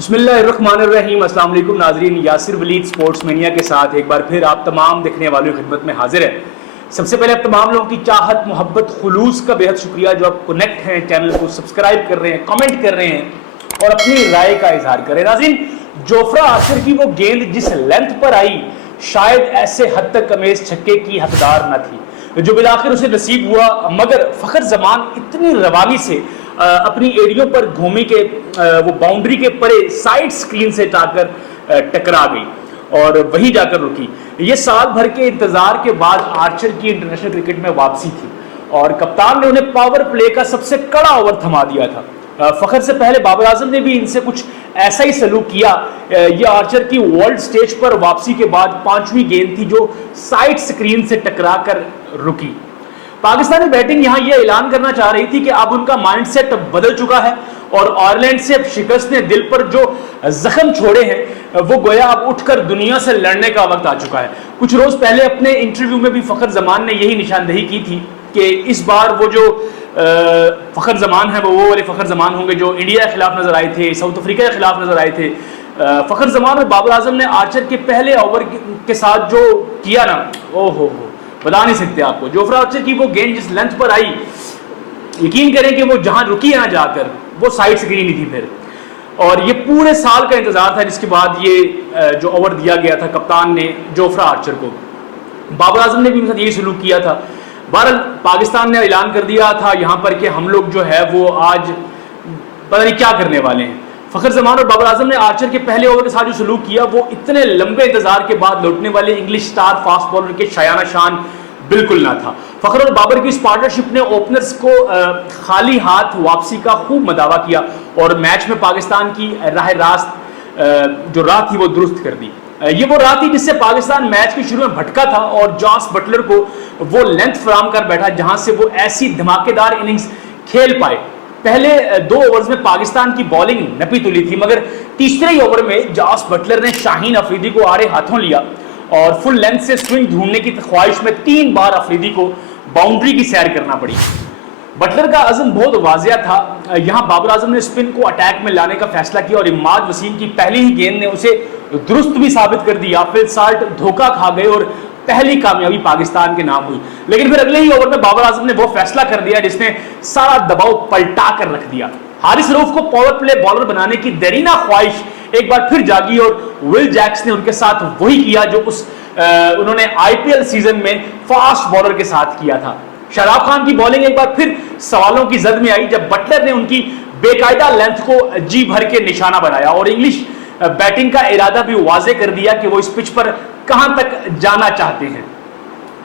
बिस्मिल्लाहिर्रहमानिर्रहीम। अस्सलाम वालेकुम नाजरीन, यासिर वलीद स्पोर्ट्स मेनिया के साथ एक बार फिर आप तमाम देखने वालों की खिदमत में हाजिर है। सबसे पहले आप तमाम लोगों की चाहत, मोहब्बत, खुलूस का बेहद शुक्रिया जो आप कनेक्ट हैं, चैनल को सब्सक्राइब कर रहे हैं, कमेंट कर रहे हैं और अपनी राय का इजहार कर रहे हैं। नाज़रीन, जोफ्रा आर्चर की वो गेंद जिस लेंथ पर आई, शायद ऐसे हद तक अमेज छक्के की हकदार न थी जो बिलाखिर उसे नसीब हुआ, मगर फ़खर जमान इतनी रवानी से अपनी एरियो पर घूमी के वो बाउंड्री के परे साइड स्क्रीन से जाकर टकरा गई और वहीं जाकर रुकी। ये साल भर के इंतजार के बाद आर्चर की इंटरनेशनल क्रिकेट में वापसी थी और कप्तान ने उन्हें पावर प्ले का सबसे कड़ा ओवर थमा दिया था। फ़खर से पहले बाबर आजम ने भी इनसे कुछ ऐसा ही सलूक किया। ये आर्चर की वर्ल्ड स्टेज पर वापसी के बाद 5वीं गेंद थी जो साइड स्क्रीन से टकरा कर रुकी। पाकिस्तानी बैटिंग यहां यह ऐलान करना चाह रही थी कि अब उनका माइंडसेट बदल चुका है और आयरलैंड से अब शिकस्त ने दिल पर जो जख्म छोड़े हैं वो गोया अब उठकर दुनिया से लड़ने का वक्त आ चुका है। कुछ रोज पहले अपने इंटरव्यू में भी फ़खर जमान ने यही निशानदेही की थी कि इस बार वो जो फ़खर जमान है वो वाले फ़खर जमान होंगे जो इंडिया के खिलाफ नजर आए थे, साउथ अफ्रीका के खिलाफ नजर आए थे। फ़खर जमान और बाबर आजम ने आर्चर के पहले ओवर के साथ जो किया ना, ओहो बता नहीं सकते आपको। जोफ्रा आर्चर की वो गेंद जिस लेंथ पर आई, यकीन करें कि वो जहां रुकी है ना जाकर, वो साइड स्क्रीन ही थी फिर। और ये पूरे साल का इंतजार था जिसके बाद ये जो ओवर दिया गया था कप्तान ने जोफ्रा आर्चर को। बाबर आजम ने भी उनके साथ यही सलूक किया था। बहरहाल पाकिस्तान ने ऐलान कर दिया था यहाँ पर कि हम लोग जो है वो आज पता नहीं क्या करने वाले हैं। फ़खर जमान और बाबर आजम ने आर्चर के पहले ओवर के साथ जो सलूक किया वो इतने लंबे इंतजार के बाद लौटने वाले इंग्लिश स्टार फास्ट बॉलर के शायाना शान बिल्कुल ना था। फ़खर और बाबर की इस पार्टनरशिप ने ओपनर्स को खाली हाथ वापसी का खूब मदावा किया और मैच में पाकिस्तान की राह रास्त जो राह थी वो दुरुस्त कर दी। ये वो राह थी जिससे पाकिस्तान मैच के शुरू में भटका था और जॉस बटलर को वो लेंथ फराम कर बैठा जहां से वो ऐसी धमाकेदार इनिंग्स खेल पाए। पहले 2 ओवर्स में पाकिस्तान की बॉलिंग नपी तुली थी, मगर तीसरे ही ओवर में जॉस बटलर ने शाहीन अफरीदी को आड़े हाथों लिया और फुल लेंथ से स्विंग ढूंढने की ख्वाहिश में 3 बार अफरीदी को बाउंड्री की सैर करना पड़ी। बटलर का अज़म बहुत वाजिया था। यहां बाबर आजम ने स्पिन को अटैक में लाने का फैसला किया और इमाद वसीम की पहली ही गेंद ने उसे दुरुस्त भी साबित कर दिया। फिर साल्ट धोखा खा गए और पहली कामयाबी पाकिस्तान के नाम हुई। लेकिन फिर अगले ही ओवर में बाबर आजम ने वो फैसला कर दिया जिसने सारा दबाव पलटा कर रख दिया। हारिस रऊफ को पावर प्ले बॉलर बनाने की देरीना ख्वाहिश एक बार फिर जागी और विल जैक्स ने उनके साथ वही किया जो उन्होंने आईपीएल सीजन में फास्ट बॉलर के साथ किया था। शराब खान की बॉलिंग एक बार फिर सवालों की जद में आई जब बटलर ने उनकी बेकायदा लेंथ को जी भर के निशाना बनाया और इंग्लिश बैटिंग का इरादा भी वाजे कर दिया कि वो इस पिच पर कहां तक जाना चाहते हैं।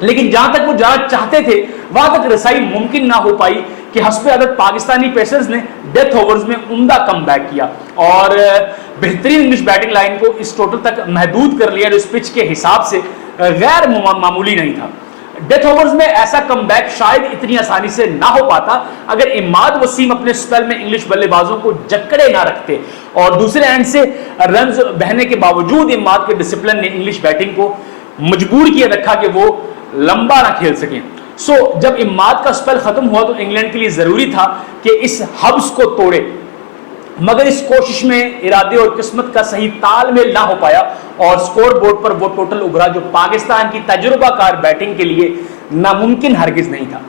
लेकिन जहां तक वो जाना चाहते थे वहां तक रसाई मुमकिन ना हो पाई कि हस्बे आदत पाकिस्तानी पेसर्स ने डेथ ओवर्स में उम्दा कमबैक किया और बेहतरीन इंग्लिश बैटिंग लाइन को इस टोटल तक महदूद कर लिया जो इस पिच के हिसाब से गैर मामूली नहीं था। डेथ ओवर्स में ऐसा कमबैक शायद इतनी आसानी से ना हो पाता अगर इमाद वसीम अपने स्पेल में इंग्लिश बल्लेबाजों को जकड़े ना रखते और दूसरे एंड से रन्स बहने के बावजूद इमाद के डिसिप्लिन ने इंग्लिश बैटिंग को मजबूर किया रखा कि वो लंबा ना खेल सकें। जब इमाद का स्पेल खत्म हुआ तो इंग्लैंड के लिए जरूरी था कि इस हब्स को तोड़े, मगर इस कोशिश में इरादे और किस्मत का सही तालमेल ना हो पाया और स्कोर बोर्ड पर वो टोटल उभरा जो पाकिस्तान की तजुर्बाकार बैटिंग के लिए नामुमकिन हरगिज नहीं था।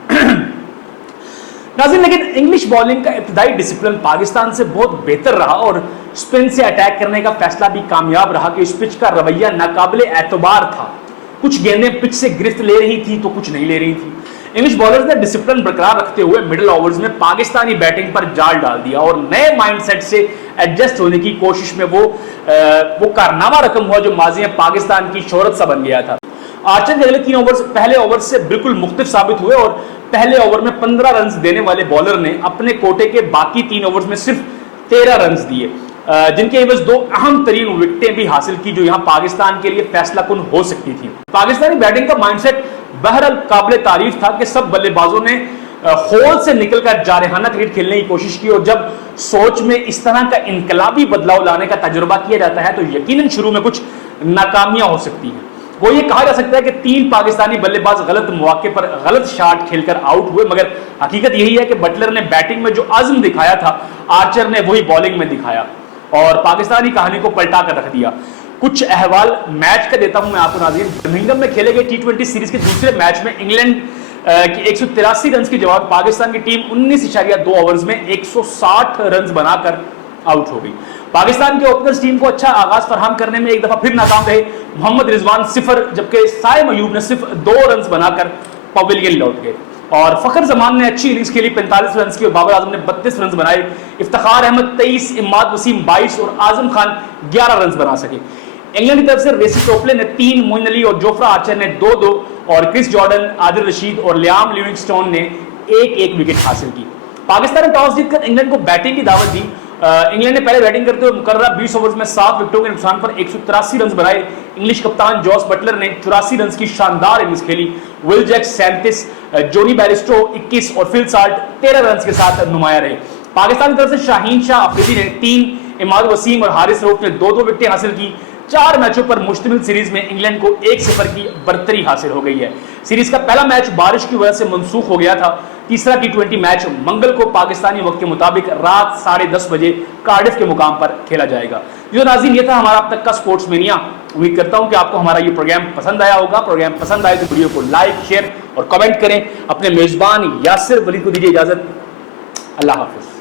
नाज़रीन, लेकिन इंग्लिश बॉलिंग का इब्तदाई डिसिप्लिन पाकिस्तान से बहुत बेहतर रहा और स्पिन से अटैक करने का फैसला भी कामयाब रहा कि इस पिच का रवैया नाकाबिले एतबार था। कुछ गेंदें पिच से गिरफ्त ले रही थी तो कुछ नहीं ले रही थी। इंग्लिश बॉलर्स ने डिसिप्लिन बरकरार रखते हुए मिडिल ओवर्स में पाकिस्तानी बैटिंग पर जाल डाल दिया और नए माइंडसेट से एडजस्ट होने की कोशिश में वो कारनामा रकम हुआ जो माजी में पाकिस्तान की शोहरत सा बन गया था। आर्चर के अगले 3 ओवर्स पहले ओवर से बिल्कुल मुख्तलिफ साबित हुए और पहले ओवर में 15 रन देने वाले बॉलर ने अपने कोटे के बाकी 3 ओवर्स में सिर्फ 13 रन दिए, जिनके एवज 2 अहम तरीन विकेटें भी हासिल की जो यहां पाकिस्तान के लिए फैसला कुन हो सकती थी। पाकिस्तानी बैटिंग का माइंडसेट बहरहाल काबिल तारीफ था कि सब बल्लेबाजों ने होल से निकलकर जारहाना क्रिकेट खेलने की कोशिश की और जब सोच में इस तरह का इनकलाबी बदलाव लाने का तजुर्बा किया जाता है तो यकीनन शुरू में कुछ नाकामियां हो सकती हैं। वो ये कहा जा सकता है कि 3 पाकिस्तानी बल्लेबाज गलत मौके पर गलत शॉट खेलकर आउट हुए, मगर हकीकत यही है कि बटलर ने बैटिंग में जो अज़्म दिखाया था आर्चर ने वही बॉलिंग में दिखाया। और पाकिस्तानी कहानी को पलटा कर रख दिया। कुछ अहवाल मैच का देता हूं मैं आपको नाज़रीन। बर्मिंघम में खेले गए T20 सीरीज के दूसरे मैच में इंग्लैंड की 183 रन के जवाब पाकिस्तान की टीम 19.2 ओवर्स में 160 रन बनाकर आउट हो गई। पाकिस्तान के ओपनर्स टीम को अच्छा आगाज फराहम करने में एक दफा फिर नाकाम रहे। मोहम्मद रिजवान 0, जबकि साइम अयूब ने सिर्फ 2 रन बनाकर पवेलियन लौट गए। और फखर जमान ने अच्छी इनिंग्स खेली, 45 रन की, और बाबर आजम ने 32 रन बनाए। इफ्तिखार अहमद 23, इमाद वसीम 22 और आजम खान 11 रन बना सके। इंग्लैंड की तरफ से रेसी टोपले ने 3, मोइन अली और जोफ्रा आर्चर ने 2-2 और क्रिस जॉर्डन, आदिल रशीद और लियाम लिविंगस्टोन ने 1-1 विकेट हासिल की। पाकिस्तान ने टॉस जीतकर इंग्लैंड को बैटिंग की दावत दी। इंग्लैंड ने पहले बैटिंग करते हुए मुकर्ररा 20 ओवर्स में 7 विकेटों के नुकसान पर 183 रन बनाए। इंग्लिश कप्तान जॉस बटलर ने 84 रन की शानदार इनिंग्स खेली। विल जैक्स 37, जोनी बैरिस्टो 21 और फिल साल्ट 13 रन के साथ नुमाया रहे। पाकिस्तान की तरफ से शाहीन शाह अफरीदी ने 3, इमाद वसीम और हारिस रऊफ ने 2-2 विकेटें हासिल की। 4 मैचों पर मुश्तमिल सीरीज में इंग्लैंड को 1-0 की बरतरी हासिल हो गई है। सीरीज का पहला मैच बारिश की वजह से मनसूख हो गया था। तीसरा T20 मैच मंगल को पाकिस्तानी वक्त के मुताबिक रात 10:30 बजे कार्डिफ के मुकाम पर खेला जाएगा। जो नाज़रीन, ये था हमारा अब तक का स्पोर्ट्स मेनिया। उम्मीद करता हूं कि आपको हमारा ये प्रोग्राम पसंद आया होगा। प्रोग्राम पसंद आए तो वीडियो को लाइक, शेयर और कमेंट करें। अपने मेजबान यासिर वलीद को दीजिए इजाजत। अल्लाह हाफिज।